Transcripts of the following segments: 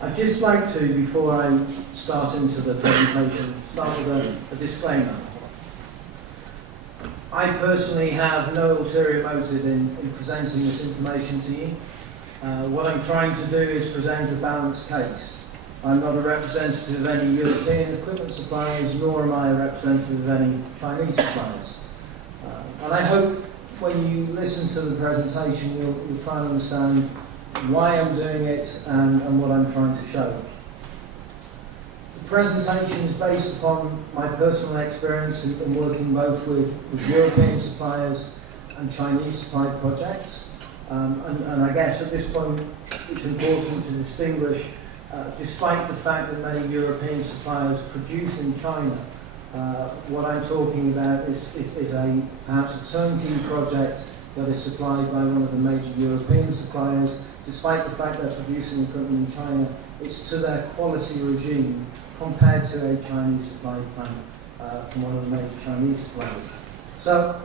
I'd just like to, before I start into the presentation, start with a disclaimer. I personally have no ulterior motive in presenting this information to you. What I'm trying to do is present a balanced case. I'm not a representative of any European equipment suppliers, nor am I a representative of any Chinese suppliers. And I hope when you listen to the presentation, you'll try and understand why I'm doing it and what I'm trying to show. The presentation is based upon my personal experience in working both with European suppliers and Chinese supplied projects. And I guess at this point it's important to distinguish, despite the fact that many European suppliers produce in China, what I'm talking about is perhaps a turnkey project that is supplied by one of the major European suppliers. Despite the fact they're producing equipment in China, it's to their quality regime compared to a Chinese supplied plant from one of the major Chinese suppliers. So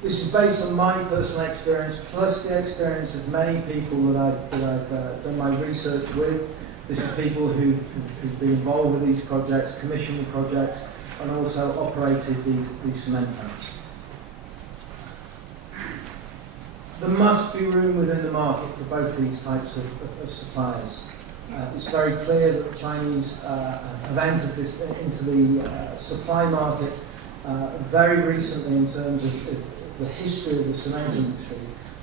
this is based on my personal experience, plus the experience of many people that I've done my research with. This is people who've been involved with these projects, commissioned the projects, and also operated these cement plants. There must be room within the market for both these types of suppliers. It's very clear that the Chinese have entered into the supply market very recently in terms of the history of the cement industry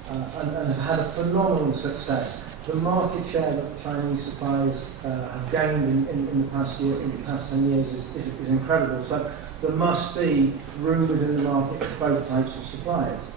and have had a phenomenal success. The market share that the Chinese suppliers have gained in the past year, in the past 10 years, is incredible. So there must be room within the market for both types of suppliers.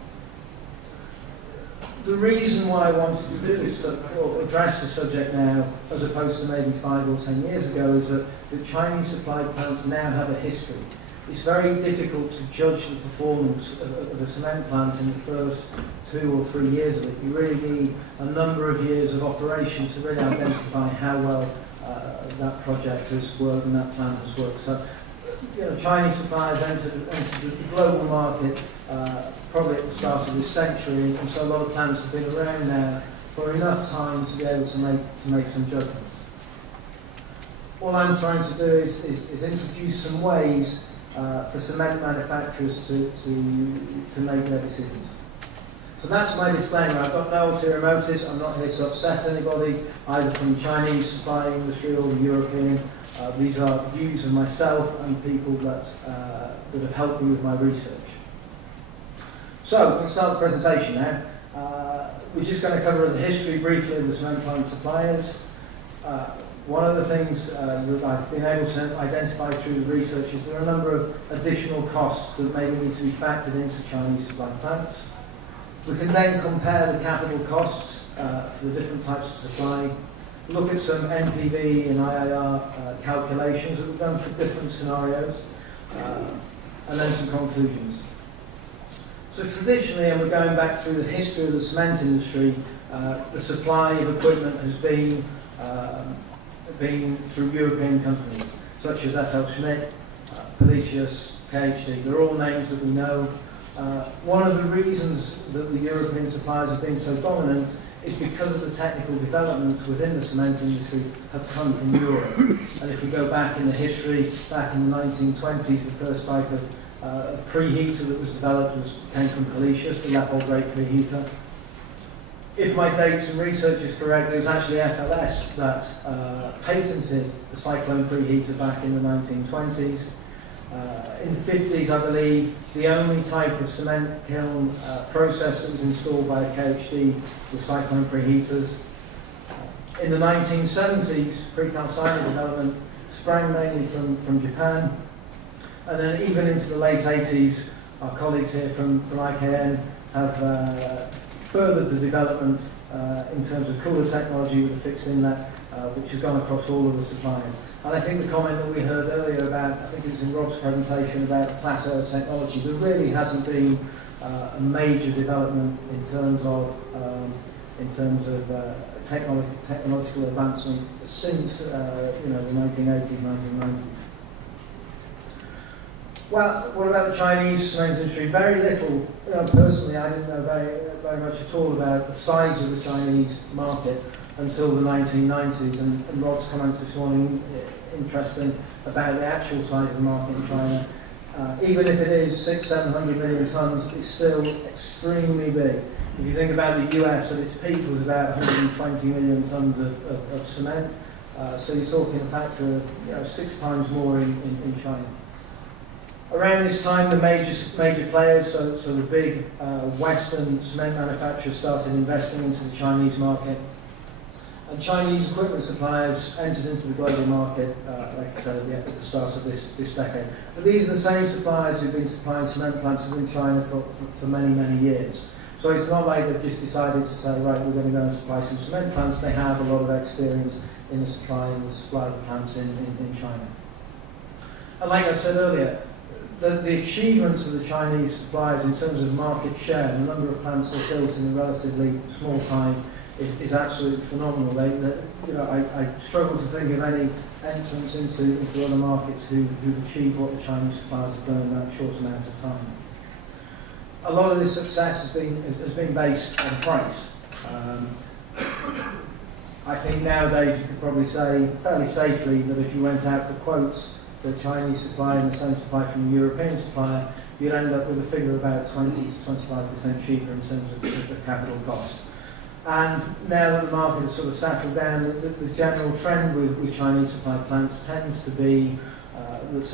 The reason why I wanted to do this or address the subject now, as opposed to maybe 5 or 10 years ago, is that the Chinese supplied plants now have a history. It's very difficult to judge the performance of a cement plant in the first 2 or 3 years of it. You really need a number of years of operation to really identify how well that project has worked and that plant has worked. So, Chinese suppliers entered the global market probably at the start of this century, and so a lot of plants have been around now for enough time to be able to make some judgments. All I'm trying to do is introduce some ways for cement manufacturers to make their decisions. So that's my disclaimer. I've got no ulterior motives. I'm not here to upset anybody, either from the Chinese supply industry or the European. These are views of myself and people that have helped me with my research. So, let's start the presentation now. We're just going to cover the history briefly of the cement plant suppliers. One of the things that I've been able to identify through the research is there are a number of additional costs that maybe need to be factored into Chinese supplied plants. We can then compare the capital costs for the different types of supply, look at some NPV and IRR calculations that we've done for different scenarios, and then some conclusions. So traditionally, and we're going back through the history of the cement industry, the supply of equipment has been through European companies, such as F.L. Schmidt, Pelicius, KHD. They're all names that we know. One of the reasons that the European suppliers have been so dominant is because of the technical developments within the cement industry have come from Europe. And if we go back in the history, back in the 1920s, the first type of preheater that was developed came from Pelicius, the Leopold Great preheater. If my dates and research is correct, it was actually FLS that patented the cyclone preheater back in the 1920s. In the 50s, I believe, the only type of cement kiln process that was installed by a KHD was cyclone preheaters. In the 1970s, pre-calciner development sprang mainly from Japan. And then even into the late 80s, our colleagues here from IKN have furthered the development in terms of cooler technology with a fixed inlet, which has gone across all of the suppliers. And I think the comment that we heard earlier about, I think it was in Rob's presentation, about plateau technology, there really hasn't been a major development in terms of technological advancement since the 1980s, 1990s. Well, what about the Chinese cement industry? Very little. Personally, I didn't know very much at all about the size of the Chinese market until the 1990s. And Rob's comments this morning, interesting, about the actual size of the market in China. Even if it is 600-700 million tonnes, it's still extremely big. If you think about the US, at its peak was about 120 million tonnes of cement. So you're talking a factor of 6 times more in China. Around this time, the major players, so the big Western cement manufacturers, started investing into the Chinese market. And Chinese equipment suppliers entered into the global market, like I said, at the start of this decade. But these are the same suppliers who've been supplying cement plants within China for many, many years. So it's not like they've just decided to say, right, we're going to go and supply some cement plants. They have a lot of experience in the supply of plants in China. And like I said earlier, the achievements of the Chinese suppliers in terms of market share, the number of plants they've built in a relatively small time, is absolutely phenomenal. I struggle to think of any entrants into other markets who've achieved what the Chinese suppliers have done in that short amount of time. A lot of this success has been based on price. I think nowadays you could probably say fairly safely that if you went out for quotes for a Chinese supplier and the same supply from a European supplier, you'd end up with a figure about 20 to 25% cheaper in terms of capital cost. And now that the market has sort of settled down, the general trend with Chinese supplied plants tends to be that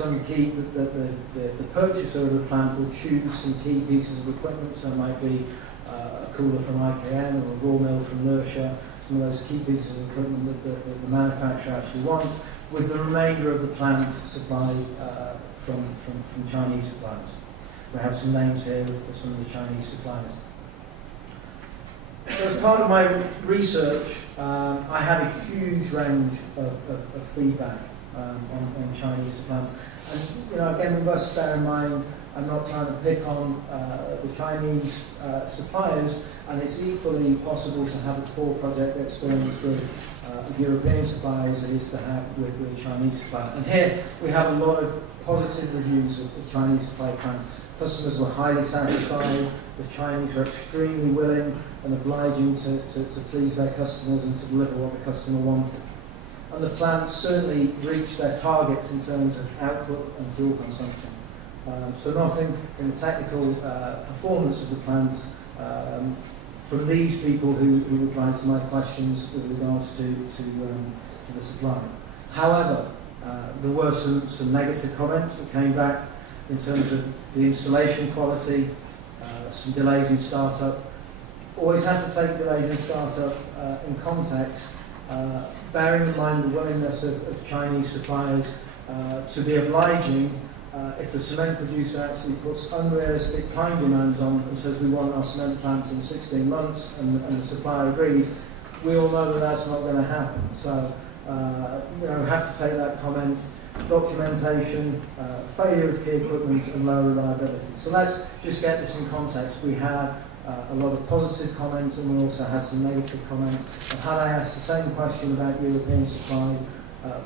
the purchaser of the plant will choose some key pieces of equipment. So it might be a cooler from IKN or a raw mill from Nursia, some of those key pieces of equipment that the manufacturer actually wants, with the remainder of the plant supplied from Chinese suppliers. We have some names here of some of the Chinese suppliers. So as part of my research, I had a huge range of feedback on Chinese suppliers. And again, we must bear in mind, I'm not trying to pick on the Chinese suppliers, and it's equally possible to have a poor project experience with European suppliers as it is to have with Chinese suppliers. And here we have a lot of positive reviews of Chinese supply plants. Customers were highly satisfied. The Chinese were extremely willing and obliging to please their customers and to deliver what the customer wanted. And the plants certainly reached their targets in terms of output and fuel consumption. So nothing in the technical performance of the plants from these people who replied to my questions with regards to the supply. However, there were some negative comments that came back in terms of the installation quality, some delays in startup. Always have to take delays in startup in context, bearing in mind the willingness of Chinese suppliers to be obliging if the cement producer actually puts unrealistic time demands on and says we want our cement plants in 16 months and the supplier agrees. We all know that that's not going to happen. So we have to take that comment. Documentation, failure of key equipment and low reliability. So let's just get this in context. We had a lot of positive comments and we also had some negative comments. And had I asked the same question about European supply,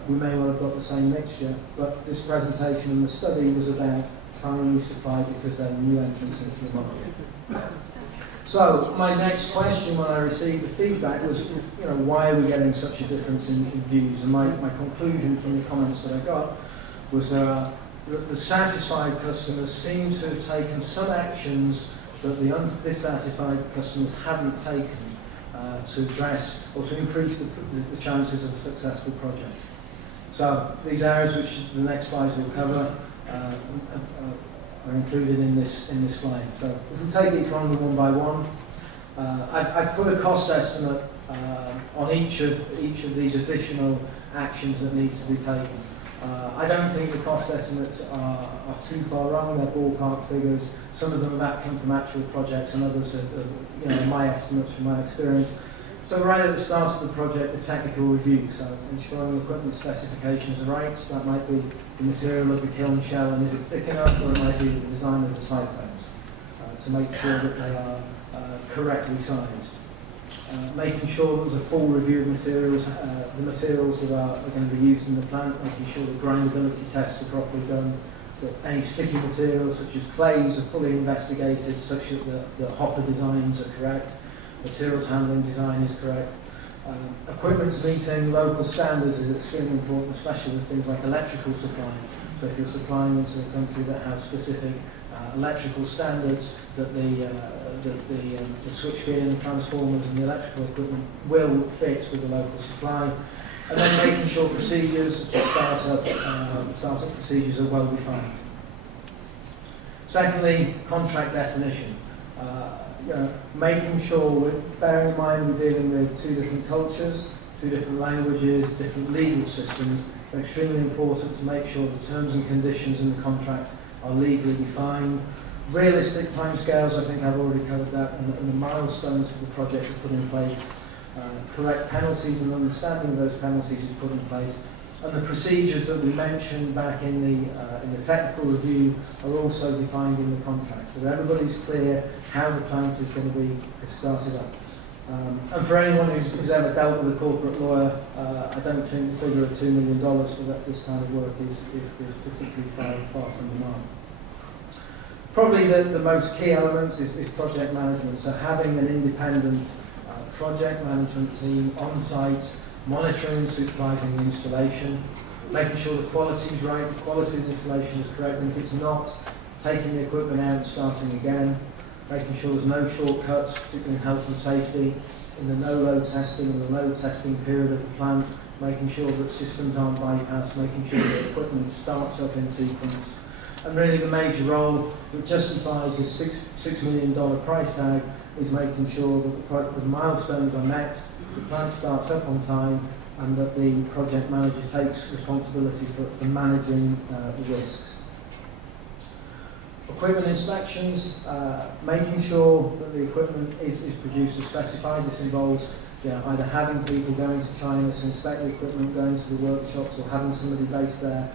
we may well have got the same mixture, but this presentation and the study was about Chinese supply because they're new entrants into the market. So my next question when I received the feedback was why are we getting such a difference in views? And my conclusion from the comments that I got was that the satisfied customers seem to have taken some actions that the dissatisfied customers haven't taken to address or to increase the chances of a successful project. So these areas, which the next slides will cover, are included in this slide. So if we take each one by one, I've put a cost estimate on each of these additional actions that need to be taken. I don't think the cost estimates are too far wrong. They're ballpark figures. Some of them come from actual projects, and others are my estimates from my experience. So right at the start of the project, the technical review. So ensuring equipment specifications are right. So that might be the material of the kiln shell and is it thick enough, or it might be the design of the side plates to make sure that they are correctly sized. Making sure there's a full review of materials, the materials that are going to be used in the plant, making sure the grindability tests are properly done, that any sticky materials such as clays are fully investigated such that the hopper designs are correct, materials handling design is correct, Equipment meeting local standards is extremely important, especially with things like electrical supply. So if you're supplying into a country that has specific electrical standards, that the switchgear and the transformers and the electrical equipment will fit with the local supply. And then making sure procedures, such as startup procedures, are well defined. Secondly, contract definition. Making sure, bearing in mind we're dealing with two different cultures, two different languages, different legal systems, it's extremely important to make sure the terms and conditions in the contract are legally defined. Realistic timescales, I think I've already covered that, and the milestones for the project are put in place. Correct penalties and understanding of those penalties is put in place. And the procedures that we mentioned back in the technical review are also defined in the contract, so that everybody's clear how the plant is going to be started up. And for anyone who's ever dealt with a corporate lawyer, I don't think the figure of $2 million for this kind of work is particularly far from the mark. Probably the most key elements is project management, so having an independent project management team on site, monitoring and supervising the installation, making sure the quality is right, the quality of the installation is correct, and if it's not, taking the equipment out and starting again, making sure there's no shortcuts, particularly in health and safety, in the no-load testing and the load testing period of the plant, making sure that systems aren't bypassed, making sure that equipment starts up in sequence. And really the major role that justifies this $6 million price tag is making sure that the milestones are met, the plant starts up on time, and that the project manager takes responsibility for managing the risks. Equipment inspections, making sure that the equipment is produced as specified. This involves either having people going to China to inspect the equipment, going to the workshops, or having somebody based there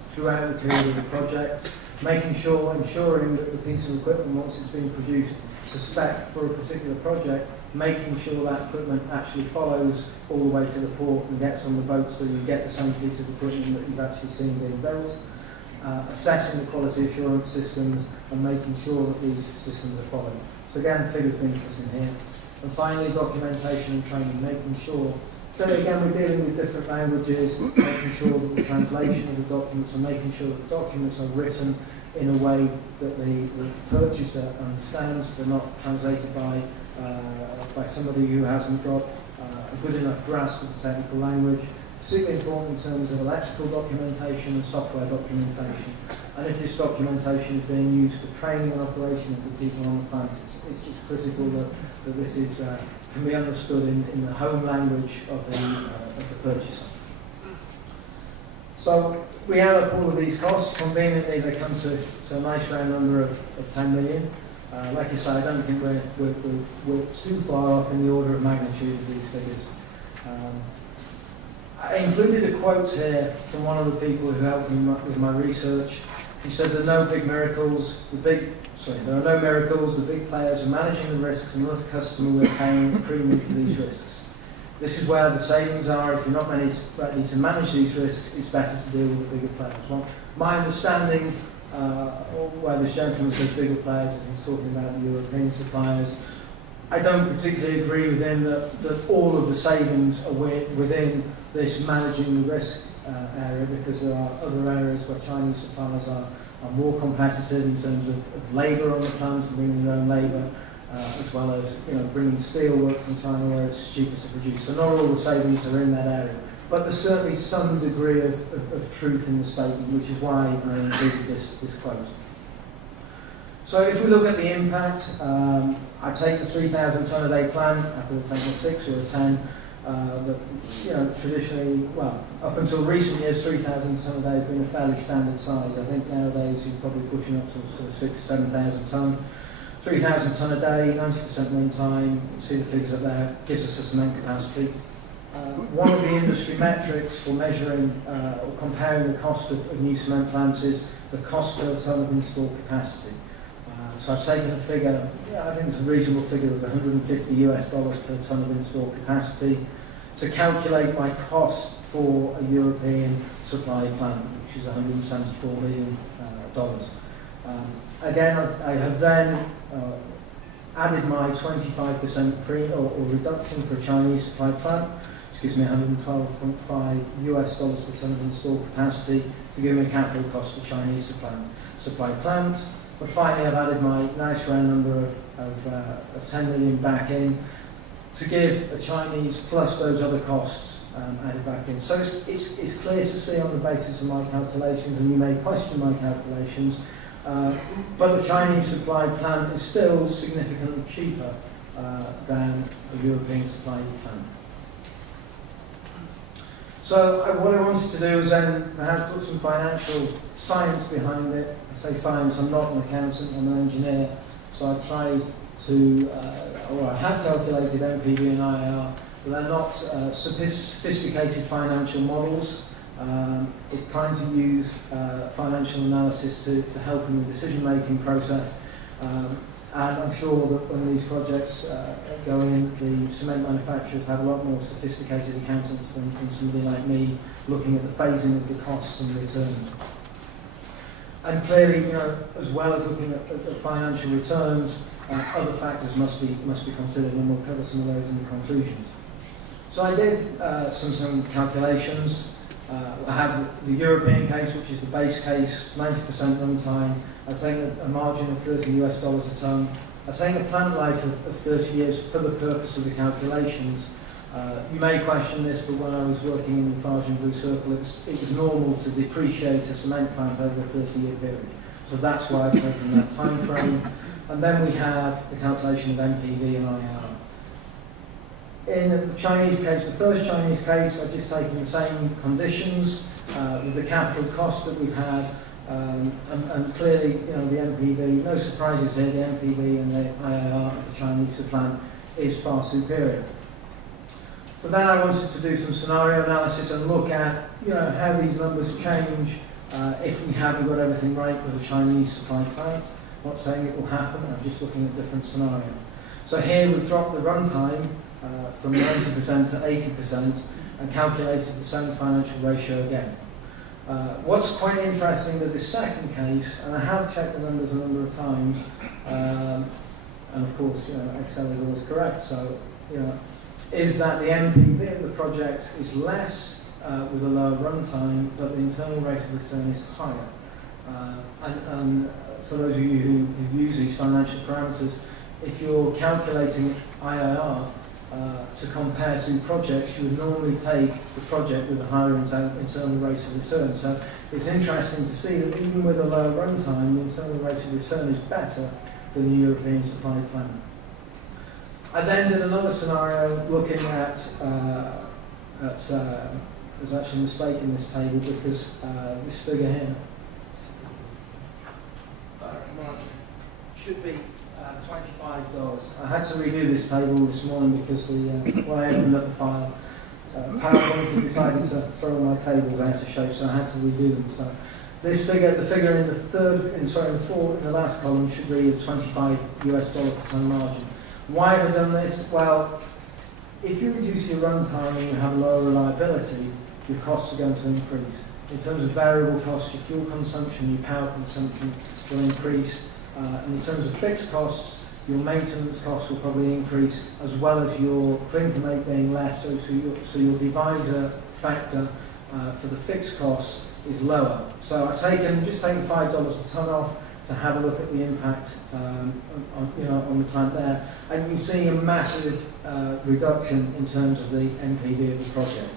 throughout the period of the project, ensuring that the piece of equipment, once it's been produced to spec for a particular project, making sure that equipment actually follows all the way to the port and gets on the boat, so you get the same piece of equipment that you've actually seen being built. Assessing the quality assurance systems and making sure that these systems are followed. So again, figures being put in here. And finally, documentation and training, making sure. So again, we're dealing with different languages, making sure that the translation of the documents and making sure that the documents are written in a way that the purchaser understands. They're not translated by somebody who hasn't got a good enough grasp of the technical language. Particularly important in terms of electrical documentation and software documentation. And if this documentation is being used for training and operation of the people on the plant, it's critical that this can be understood in the home language of the purchaser. So we add up all of these costs. Conveniently, they come to a nice round number of 10 million. Like I say, I don't think we're too far off in the order of magnitude of these figures. I included a quote here from one of the people who helped me with my research. He said there are no miracles, the big players are managing the risks and the customer are paying a premium for these risks. This is where the savings are. If you're not ready to manage these risks, it's better to deal with the bigger players. Well, my understanding, where this gentleman says bigger players, is he's talking about the European suppliers. I don't particularly agree with him that all of the savings are within this managing the risk area, because there are other areas where Chinese suppliers are more competitive in terms of labour on the plant and bringing their own labour, as well as bringing steel work from China where it's cheaper to produce. So not all the savings are in that area, but there's certainly some degree of truth in the statement, which is why I included this quote. So if we look at the impact, I take the 3,000 tonne a day plan after the taking a 6 or a 10. But traditionally, well, up until recent years, 3,000 tonne a day has been a fairly standard size. I think nowadays you're probably pushing up to sort of 6,000 to 7,000 tonne. 3,000 tonne a day, 90% runtime. You see the figures up there. Gives us a cement capacity. One of the industry metrics for measuring or comparing the cost of new cement plants is the cost per tonne of installed capacity. So I've taken a figure, I think it's a reasonable figure of $150 per tonne of installed capacity to calculate my cost for a European supply plant, which is $174 million. Again, I have then added my 25% or reduction for a Chinese supply plant, which gives me $112.5 per ton of installed capacity to give me a capital cost for Chinese supply plant. But finally, I've added my nice round number of 10 million back in to give a Chinese plus those other costs added back in. So it's clear to see on the basis of my calculations, and you may question my calculations, but the Chinese supply plant is still significantly cheaper than a European supply plant. So what I wanted to do is then perhaps put some financial science behind it. I say science, I'm not an accountant, I'm an engineer, so I tried to, or I have calculated NPV and IRR, but they're not sophisticated financial models. It's trying to use financial analysis to help in the decision-making process. And I'm sure that when these projects go in, the cement manufacturers have a lot more sophisticated accountants than somebody like me looking at the phasing of the costs and returns. And clearly, as well as looking at the financial returns, other factors must be considered, and we'll cover some of those in the conclusions. So I did some calculations. I have the European case, which is the base case, 90% runtime. I'd say a margin of $30 a ton. I'd say a plant life of 30 years for the purpose of the calculations. You may question this, but when I was working in the Farge and Blue Circle, it was normal to depreciate a cement plant over a 30-year period. So that's why I've taken that time frame. And then we have the calculation of NPV and IRR. In the Chinese case, the first Chinese case, I've just taken the same conditions with the capital cost that we've had, and clearly, the NPV, no surprises here, the NPV and the IRR of the Chinese plant is far superior. So then I wanted to do some scenario analysis and look at, how these numbers change if we haven't got everything right with the Chinese supply plant. I'm not saying it will happen, I'm just looking at different scenarios. So here we've dropped the runtime from 90% to 80% and calculated the same financial ratio again. What's quite interesting with this second case, and I have checked the numbers a number of times, and of course, Excel is always correct, so, is that the NPV of the project is less with a lower runtime, but the internal rate of return is higher. And for those of you who use these financial parameters, if you're calculating IRR to compare two projects, you would normally take the project with a higher internal rate of return. So it's interesting to see that even with a lower runtime, the internal rate of return is better than the European supply plan. I then did another scenario looking at there's actually a mistake in this table because this figure here should be $25. I had to redo this table this morning because when I opened up the file, PowerPoint had decided to throw my tables out of shape, so I had to redo them. So this figure, the figure in the last column should be a $25 per ton margin. Why have I done this? Well, if you reduce your runtime and you have lower reliability, your costs are going to increase. In terms of variable costs, your fuel consumption, your power consumption will increase. And in terms of fixed costs, your maintenance costs will probably increase, as well as your clinker rate being less, so your divisor factor for the fixed costs is lower. So I've just taken $5 a ton off to have a look at the impact on the plant there, and you see a massive reduction in terms of the NPV of the project.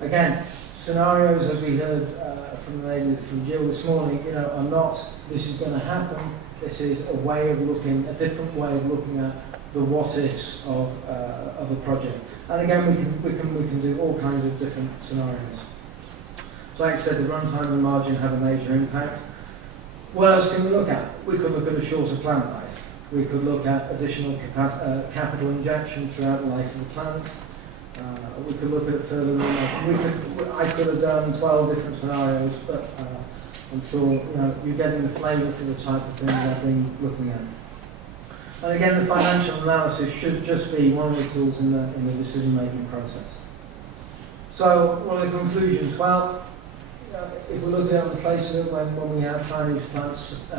Again, scenarios, as we heard from Jill this morning, are not, this is going to happen. This is a different way of looking at the what-ifs of a project. And again, we can do all kinds of different scenarios. So like I said, the runtime and margin have a major impact. What else can we look at? We could look at a shorter plant life. We could look at additional capital injection throughout the life of the plant. We could look at it further. I could have done 12 different scenarios, but I'm sure you're getting the flavour for the type of thing that I've been looking at. And again, the financial analysis should just be one of the tools in the decision-making process. So, what are the conclusions? Well, if we look at it on the face of it, when we have Chinese plants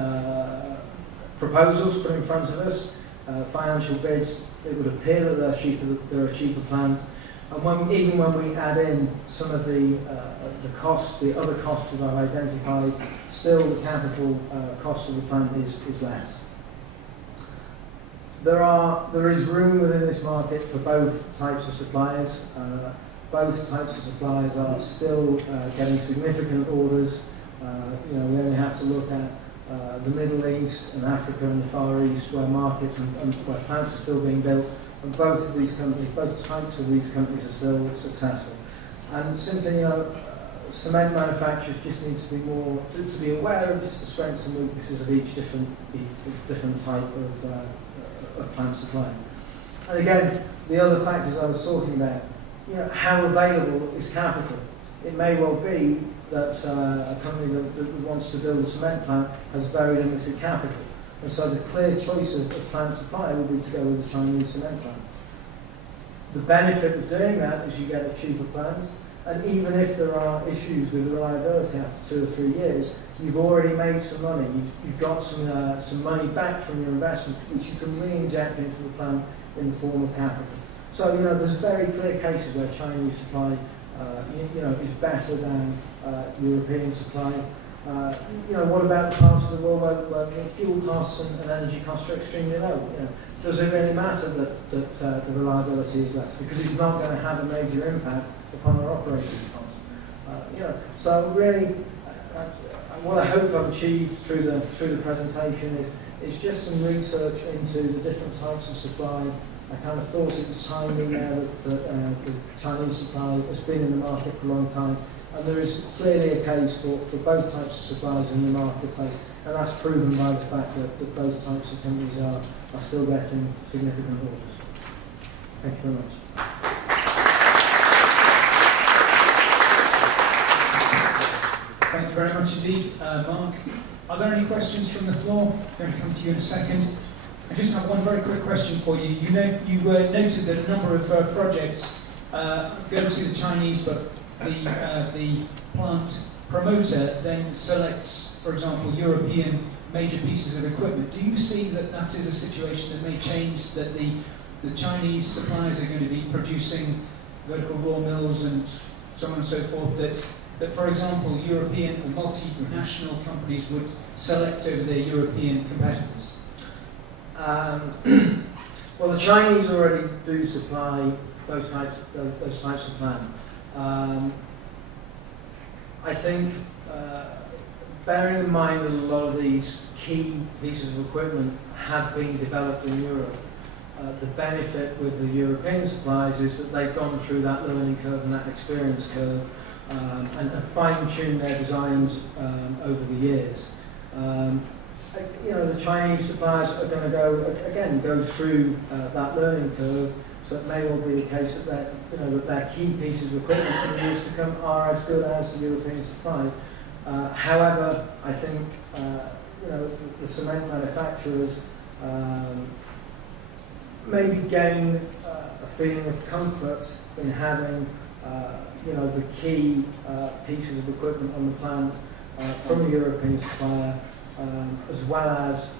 proposals put in front of us, financial bids, it would appear that there are cheaper plants. And even when we add in some of the costs, the other costs that I've identified, still the capital cost of the plant is less. There is room within this market for both types of suppliers. Both types of suppliers are still getting significant orders. We only have to look at the Middle East and Africa and the Far East, where markets and where plants are still being built. And both of these companies, both types of these companies are still successful. And simply, cement manufacturers just need to be more to be aware of just the strengths and weaknesses of each different type of plant supply. And again, the other factors I was talking about, how available is capital? It may well be that a company that wants to build a cement plant has very limited capital. And so the clear choice of plant supplier would be to go with the Chinese cement plant. The benefit of doing that is you get a cheaper plant, and even if there are issues with reliability after 2 or 3 years, you've already made some money. You've got some money back from your investment, which you can re-inject into the plant in the form of capital. So there's very clear cases where Chinese supply, is better than European supply. What about the parts of the world where fuel costs and energy costs are extremely low? Does it really matter that the reliability is less? Because it's not going to have a major impact upon our operating costs. So really, what I hope I've achieved through the presentation is just some research into the different types of supply. I kind of thought it was timely now that the Chinese supply has been in the market for a long time. And there is clearly a case for both types of suppliers in the marketplace, and that's proven by the fact that both types of companies are still getting significant orders. Thank you very much. Thank you very much indeed, Mark. Are there any questions from the floor? I'm going to come to you in a second. I just have one very quick question for you. You noted that a number of projects go to the Chinese, but the plant promoter then selects, for example, European major pieces of equipment. Do you see that is a situation that may change, that the Chinese suppliers are going to be producing vertical raw mills and so on and so forth, that for example, European or multinational companies would select over their European competitors? Well, the Chinese already do supply those types of plant. I think, bearing in mind that a lot of these key pieces of equipment have been developed in Europe, the benefit with the European suppliers is that they've gone through that learning curve and that experience curve and fine-tuned their designs over the years. The Chinese suppliers are going to go through that learning curve. So it may well be the case that their key pieces of equipment in the years to come are as good as the European supply. However, I think the cement manufacturers maybe gain a feeling of comfort in having the key pieces of equipment on the plant from a European supplier, as well as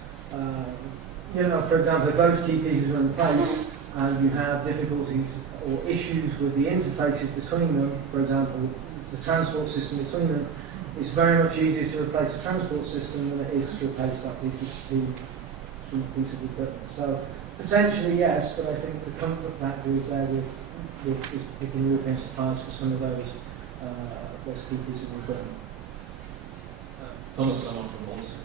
for example, if those key pieces are in place and you have difficulties or issues with the interfaces between them, for example, the transport system between them, it's very much easier to replace the transport system than it is to replace that piece of equipment. So potentially yes, but I think the comfort factor is there with picking European suppliers for some of those key pieces of equipment. Thomas Lamar from Olsen.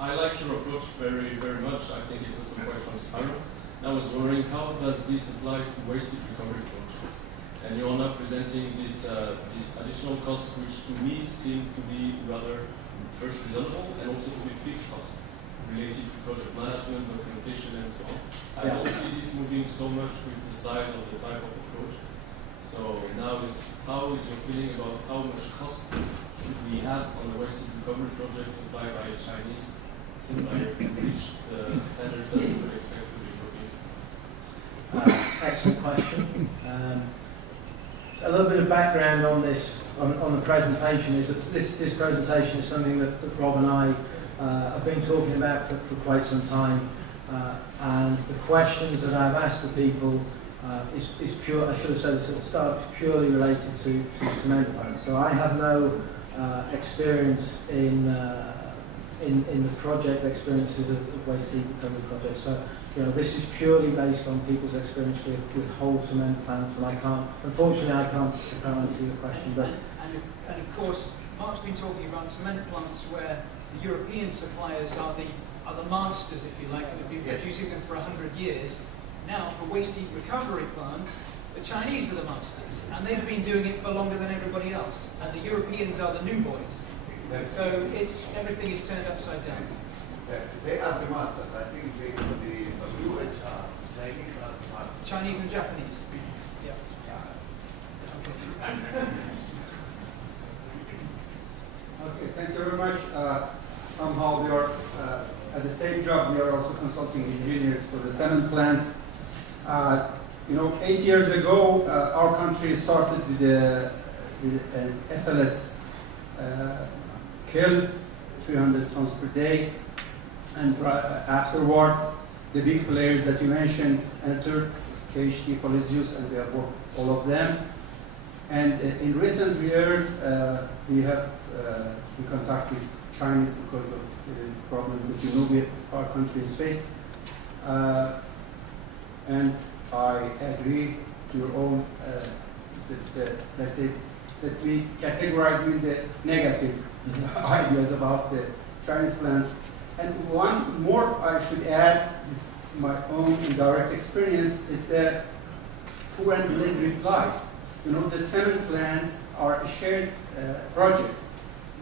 I like your approach very, very much. I think it's also quite transparent. I was wondering, how does this apply to waste recovery projects? And you are now presenting this additional costs, which to me seem to be rather first reasonable and also to be fixed costs related to project management, documentation, and so on. I don't see this moving so much with the size of the type of the project. So now how is your feeling about how much cost should we have on the waste recovery projects supplied by a Chinese supplier to reach the standards that we would expect to be produced? Excellent question. A little bit of background on this, on the presentation, is that this presentation is something that Rob and I have been talking about for quite some time. And the questions that I've asked the people is pure, I should have said this at the start, purely related to cement plants. So I have no experience in the project experiences of waste heat recovery projects. So, you know, this is purely based on people's experience with whole cement plants, and unfortunately I can't answer your question. But and of course, Mark's been talking about cement plants where the European suppliers are the masters, if you like, and have been producing them for 100 years. Now, for waste heat recovery plants, the Chinese are the masters, and they've been doing it for longer than everybody else, and the Europeans are the new boys. So everything is turned upside down. They are the masters. I think the US are Chinese are the masters. Chinese and Japanese. Yeah. Okay, thank you very much. Somehow we are at the same job. We are also consulting engineers for the cement plants. 8 years ago, our country started with an FLS kiln, 300 tons per day, and afterwards, the big players that you mentioned entered, KHT, Polysius, and we have worked all of them. And in recent years, we have in contact with Chinese because of the problem that our country is faced. And I agree to your own, let's say, that we categorize in the negative ideas about the Chinese plants. And one more I should add is my own indirect experience is the poor and delayed replies. The cement plants are a shared project.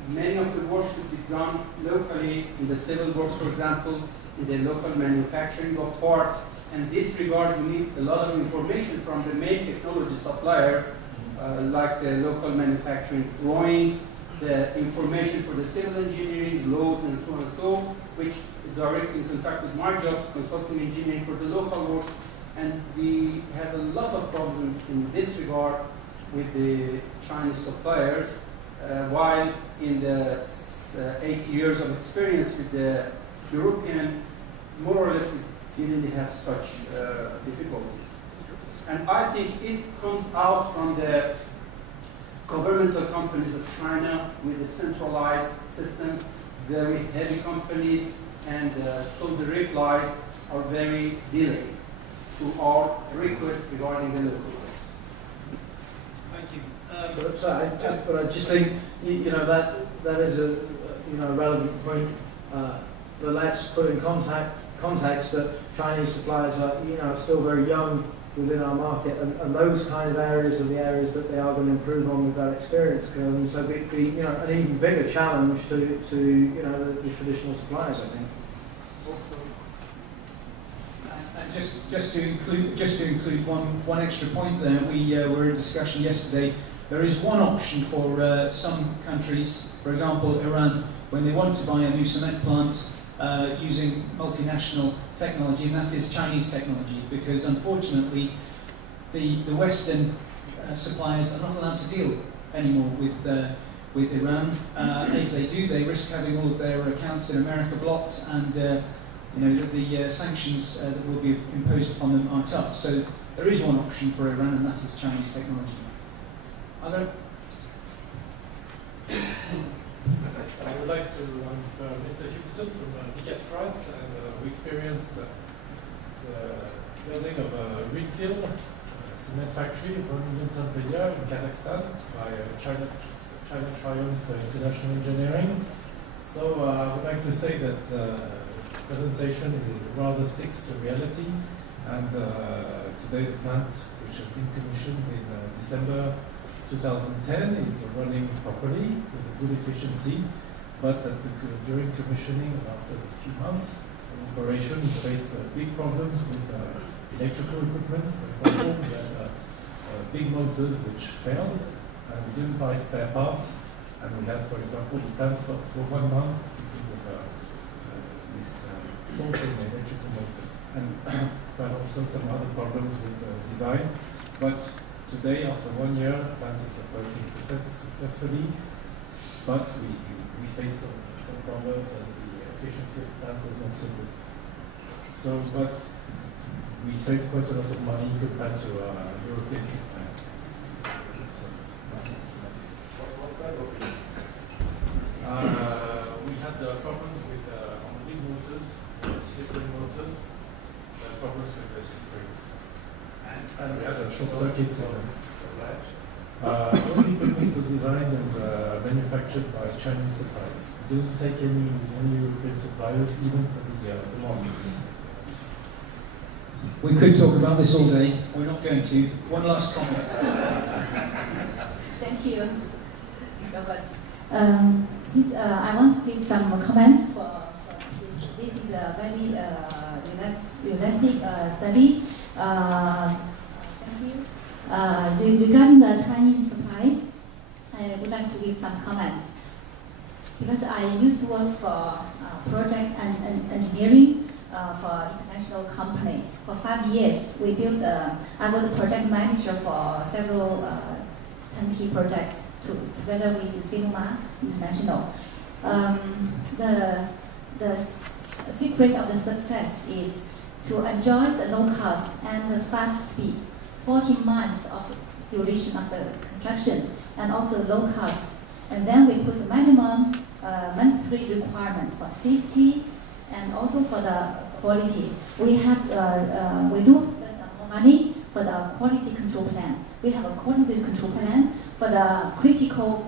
Many of the work should be done locally in the civil works, for example, in the local manufacturing of parts. And this regard, you need a lot of information from the main technology supplier, like the local manufacturing drawings, the information for the civil engineering, loads, and so on and so, which is directly in contact with my job, consulting engineering for the local works. And we have a lot of problems in this regard with the Chinese suppliers, while in the 8 years of experience with the European, more or less we didn't have such difficulties. And I think it comes out from the governmental companies of China with a centralized system, very heavy companies, and so the replies are very delayed to our requests regarding the local works. Thank you. But I just think that is a relevant point. But let's put in context that Chinese suppliers are still very young within our market, and those kind of areas are the areas that they are going to improve on with that experience curve. And so be an even bigger challenge to the traditional suppliers, I think. And just to include one extra point there, we were in discussion yesterday. There is one option for some countries, for example Iran, when they want to buy a new cement plant using multinational technology, and that is Chinese technology, because unfortunately the Western suppliers are not allowed to deal anymore with Iran. If they do, they risk having all of their accounts in America blocked, and the sanctions that will be imposed upon them are tough. So there is one option for Iran, and that is Chinese technology. Other? Yes, I would like to answer Mr. Hugson from DCAT France, and we experienced the building of a greenfield cement factory of 1 million tons per year in Kazakhstan by China Triumph International Engineering. So I would like to say that presentation rather sticks to reality, and today the plant, which has been commissioned in December 2010, is running properly with a good efficiency, but during commissioning and after a few months of operation, we faced big problems with electrical equipment. For example, we had big motors which failed, and we didn't buy spare parts, and we had, for example, the plant stopped for 1 month because of this fault in the electrical motors, and we had also some other problems with design. But today, after 1 year, the plant is operating successfully, but we faced some problems, and the efficiency of the plant was not so good. So, but we save quite a lot of money compared to European supply. We had problems with on the big motors, slip ring motors, problems with the slip rings. And we had a short circuit. All the equipment was designed and manufactured by Chinese suppliers. We didn't take any European suppliers, even for the master business. We could talk about this all day. We're not going to. One last comment. Thank you, Robert. Since I want to give some comments for this. This is a very realistic study. Thank you. Regarding the Chinese supply, I would like to give some comments. Because I used to work for project and engineering for international company. For 5 years, we built. I was a project manager for several turnkey projects together with Sinoma International. The secret of the success is to enjoy the low cost and the fast speed. 14 months of duration of the construction and also low cost. And then we put the minimum mandatory requirement for safety and also for the quality. We do spend more money for the quality control plan. We have a quality control plan for the critical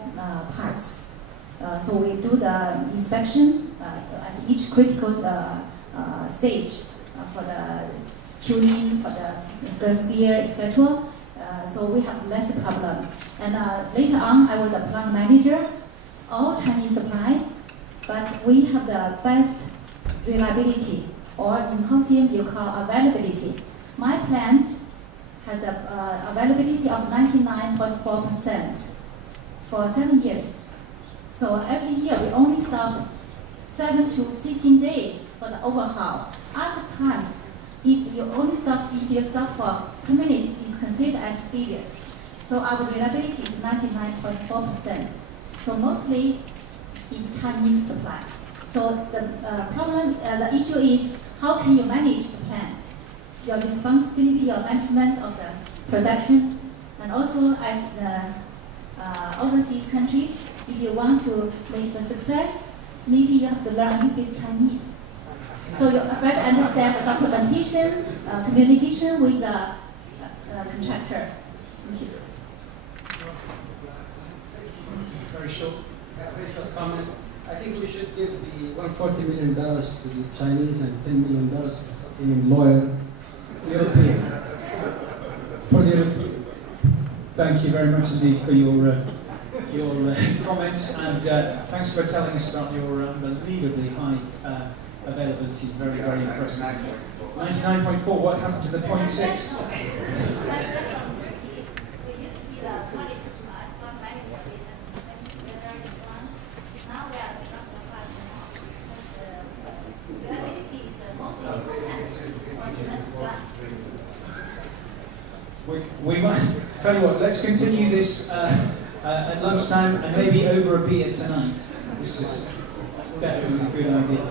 parts. So we do the inspection at each critical stage for the tuning, for the gas gear, etc. So we have less problem. And later on, I was a plant manager, all Chinese supply, but we have the best reliability, or in Holcim you call availability. My plant has an availability of 99.4% for 7 years. So every year we only stop 7 to 15 days for the overhaul. Other times, if you stop for 2 minutes, it's considered as failures. So our reliability is 99.4%. So mostly it's Chinese supply. So the issue is how can you manage the plant? Your responsibility, your management of the production, and also as the overseas countries, if you want to make the success, maybe you have to learn a little bit Chinese. So you better understand the documentation, communication with the contractor. Thank you. Very short. Very short comment. I think we should give the $140 million to the Chinese and $10 million in loyal European. For the European. Thank you very much indeed for your comments, and thanks for telling us about your unbelievably high availability. Very, very impressive. 99.4. What happened to the 0.6? We might tell you what. Let's continue this at lunchtime and maybe over a beer tonight. This is definitely a good idea.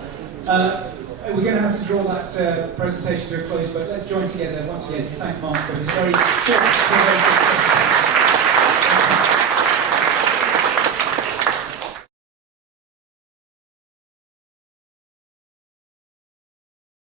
We're going to have to draw that presentation to a close, but let's join together once again to thank Mark for his very short presentation.